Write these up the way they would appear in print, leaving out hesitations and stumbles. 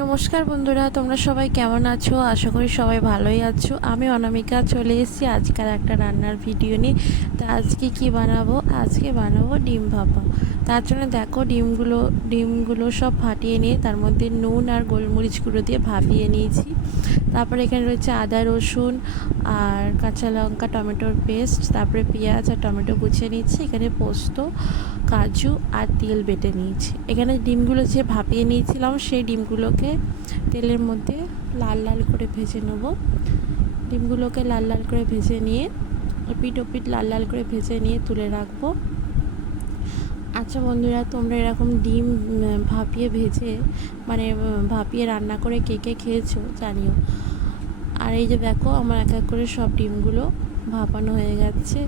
নমস্কার বন্ধুরা, তোমরা সবাই কেমন আছো? আশা করি সবাই ভালোই আছো। আমি অনামিকা চলে এসেছি আজকাল একটা রান্নার ভিডিও নিয়ে। তা আজকে কি বানাবো? আজকে বানাবো ডিম ভাপা। তার জন্য দেখো ডিমগুলো সব ফাটিয়ে নিয়ে তার মধ্যে নুন আর গোলমরিচ গুঁড়ো দিয়ে ভাপিয়ে নিয়েছি। তারপরে এখানে রয়েছে আদা রসুন আর কাঁচা লঙ্কা টমেটোর পেস্ট, তারপরে পেঁয়াজ আর টমেটো কুচিয়ে নিচ্ছি। এখানে পোস্ত, কাজু আর তেল বেটে নিয়েছি। এখানে ডিমগুলো যে ভাপিয়ে নিয়েছিলাম সেই ডিমগুলোকে তেলের মধ্যে লাল লাল করে ভেজে নেব। ডিমগুলোকে লাল লাল করে ভেজে নিয়ে পিঠ ও পিঠ লাল লাল করে ভেজে নিয়ে তুলে রাখবো। আচ্ছা বন্ধুরা, তোমরা এরকম ডিম ভাপিয়ে ভেজে ভাপিয়ে রান্না করে কে কে খেয়েছো জানিও। আর এই যে দেখো, আমার এক এক করে সব ডিমগুলো ভাপানো হয়ে গেছে।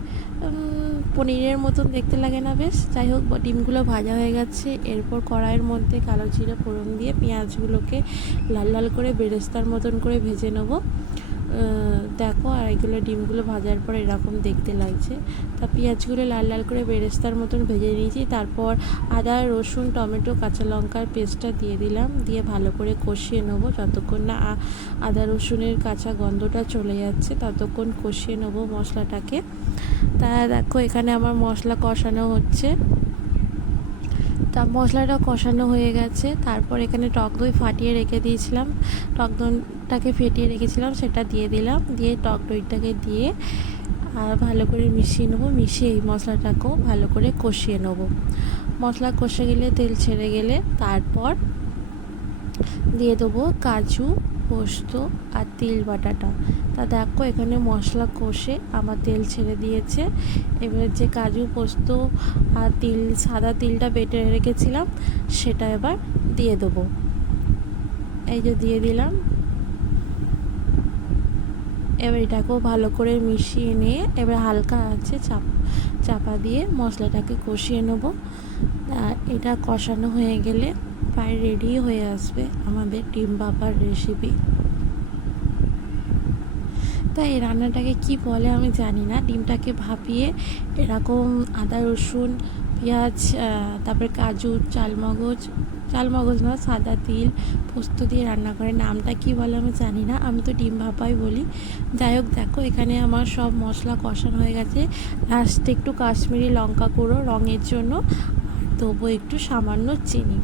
পনিরের মতন দেখতে লাগে না বেশ? যাই হোক, ডিমগুলো ভাজা হয়ে গেছে। এরপর কড়াইয়ের মধ্যে কালো জিরে ফোড়ন দিয়ে পেঁয়াজগুলোকে লাল লাল করে বেরেস্তার মতন করে ভেজে নেবো। দেখো, আর এগুলো ডিমগুলো ভাজার পর এরকম দেখতে লাগছে। তা পেঁয়াজগুলো লাল লাল করে বেরেস্তার মতন ভেজে নিয়েছি। তারপর আদা রসুন টমেটো কাঁচা লঙ্কার পেস্টটা দিয়ে দিলাম, দিয়ে ভালো করে কষিয়ে নেবো। যতক্ষণ না আদা রসুনের কাঁচা গন্ধটা চলে যাচ্ছে ততক্ষণ কষিয়ে নেবো মশলাটাকে। তা দেখো, এখানে আমার মশলা কষানো হচ্ছে। তা মশলাটা কষানো হয়ে গেছে। তারপর এখানে টক দই ফাটিয়ে রেখে দিয়েছিলাম, টক দইটাকে ফেটিয়ে রেখেছিলাম, সেটা দিয়ে দিলাম। দিয়ে টক দইটাকে দিয়ে আর ভালো করে মিশিয়ে নেবো। মিশিয়ে এই মশলাটাকেও ভালো করে কষিয়ে নেবো। মশলা কষে গেলে, তেল ছেড়ে গেলে তারপর দিয়ে দেবো কাজু, পোস্ত আর তিল বাটাটা। তা দেখো, এখানে মশলা কষে আমার তেল ছেড়ে দিয়েছে। এবার যে কাজু পোস্ত আর সাদা তিলটা বেটে রেখেছিলাম সেটা এবার দিয়ে দেবো। এই যে দিয়ে দিলাম। এবার এটাকেও ভালো করে মিশিয়ে নিয়ে এবার হালকা আছে চাপা দিয়ে মশলাটাকে কষিয়ে নেবো। এটা কষানো হয়ে গেলে প্রায় রেডি হয়ে আসবে আমাদের ডিম ভাপার রেসিপি। তাই এই রান্নাটাকে কি বলে আমি জানি না। ডিমটাকে ভাপিয়ে এরকম আদা রসুন পেঁয়াজ, তারপরে কাজু, চালমগজ না, সাদা তিল, পোস্ত দিয়ে রান্না করে। নামটা কি বলে আমি জানি না, আমি তো ডিম ভাপাই বলি। যাই হোক, দেখো এখানে আমার সব মশলা কষানো হয়ে গেছে। লাস্টে একটু কাশ্মীরি লঙ্কা গুঁড়ো রঙের জন্য, আর দেবো একটু সামান্য চিনি।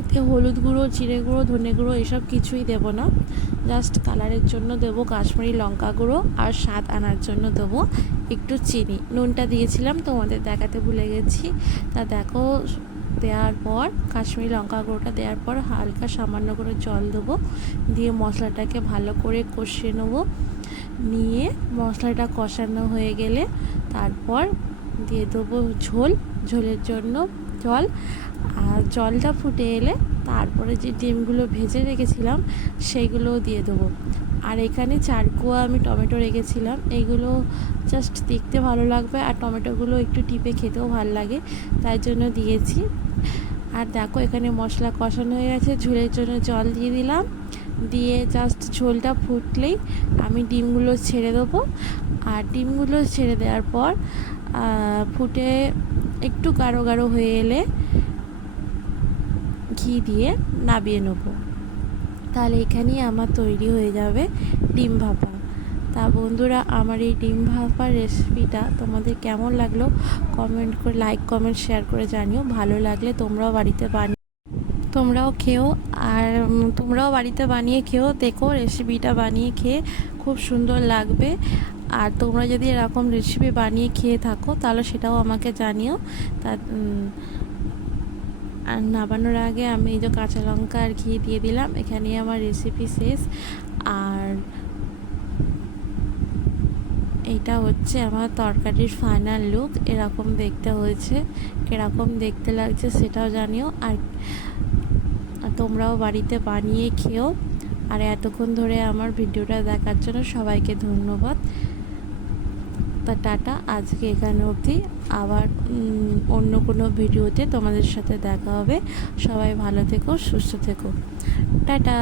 এতে হলুদ গুঁড়ো, জিরে গুঁড়ো, ধনে গুঁড়ো এসব কিছুই দেবো না। জাস্ট কালারের জন্য দেবো কাশ্মীরি লঙ্কা গুঁড়ো, আর স্বাদ আনার জন্য দেবো একটু চিনি। নুনটা দিয়েছিলাম, তোমাদের দেখাতে ভুলে গেছি। তা দেখো, দেওয়ার পর কাশ্মীরি লঙ্কা গুঁড়োটা দেওয়ার পর হালকা সামান্য করে জল দেবো। দিয়ে মশলাটাকে ভালো করে কষিয়ে নেবো। নিয়ে মশলাটা কষানো হয়ে গেলে তারপর দিয়ে দেবো ঝোলের জন্য জল। আর জলটা ফুটে এলে তারপরে যে ডিমগুলো ভেজে রেখেছিলাম সেইগুলোও দিয়ে দেবো। আর এখানে 4 কোয়া আমি টমেটো রেখেছিলাম, এইগুলো জাস্ট দেখতে ভালো লাগবে আর টমেটোগুলো একটু টিপে খেতেও ভালো লাগে, তাই জন্য দিয়েছি। আর দেখো, এখানে মশলা কষানো হয়ে গেছে, ঝোলের জন্য জল দিয়ে দিলাম। দিয়ে জাস্ট ঝোলটা ফুটলেই আমি ডিমগুলো ছেড়ে দেবো। আর ডিমগুলো ছেড়ে দেওয়ার পর ফুটে একটু গাঢ় গাঢ় হয়ে এলে ঘি দিয়ে নাবিয়ে নেবো। তাহলে এখানেই আমার তৈরি হয়ে যাবে ডিম ভাপা। তা বন্ধুরা, আমার এই ডিম ভাপার রেসিপিটা তোমাদের কেমন লাগলো কমেন্ট করে, লাইক কমেন্ট শেয়ার করে জানিও। ভালো লাগলে তোমরাও বাড়িতে বানিয়ে খেও। দেখো, রেসিপিটা বানিয়ে খেয়ে খুব সুন্দর লাগবে। আর তোমরা যদি এরকম রেসিপি বানিয়ে খেয়ে থাকো তাহলে সেটাও আমাকে জানিও। তা আর নামানোর আগে আমি এই যে কাঁচা লঙ্কা আর ঘি দিয়ে দিলাম। এখানেই আমার রেসিপি শেষ। আর এইটা হচ্ছে আমার তরকারির ফাইনাল লুক। এরকম দেখতে হয়েছে, কীরকম দেখতে লাগছে সেটাও জানিও। আর তোমরাও বাড়িতে বানিয়ে খেও। আর এতক্ষণ ধরে আমার ভিডিওটা দেখার জন্য সবাইকে ধন্যবাদ। তা টাটা, আজকে এখানে অবধি। আবার অন্য কোনো ভিডিওতে তোমাদের সাথে দেখা হবে। সবাই ভালো থেকো, সুস্থ থেকো। টাটা।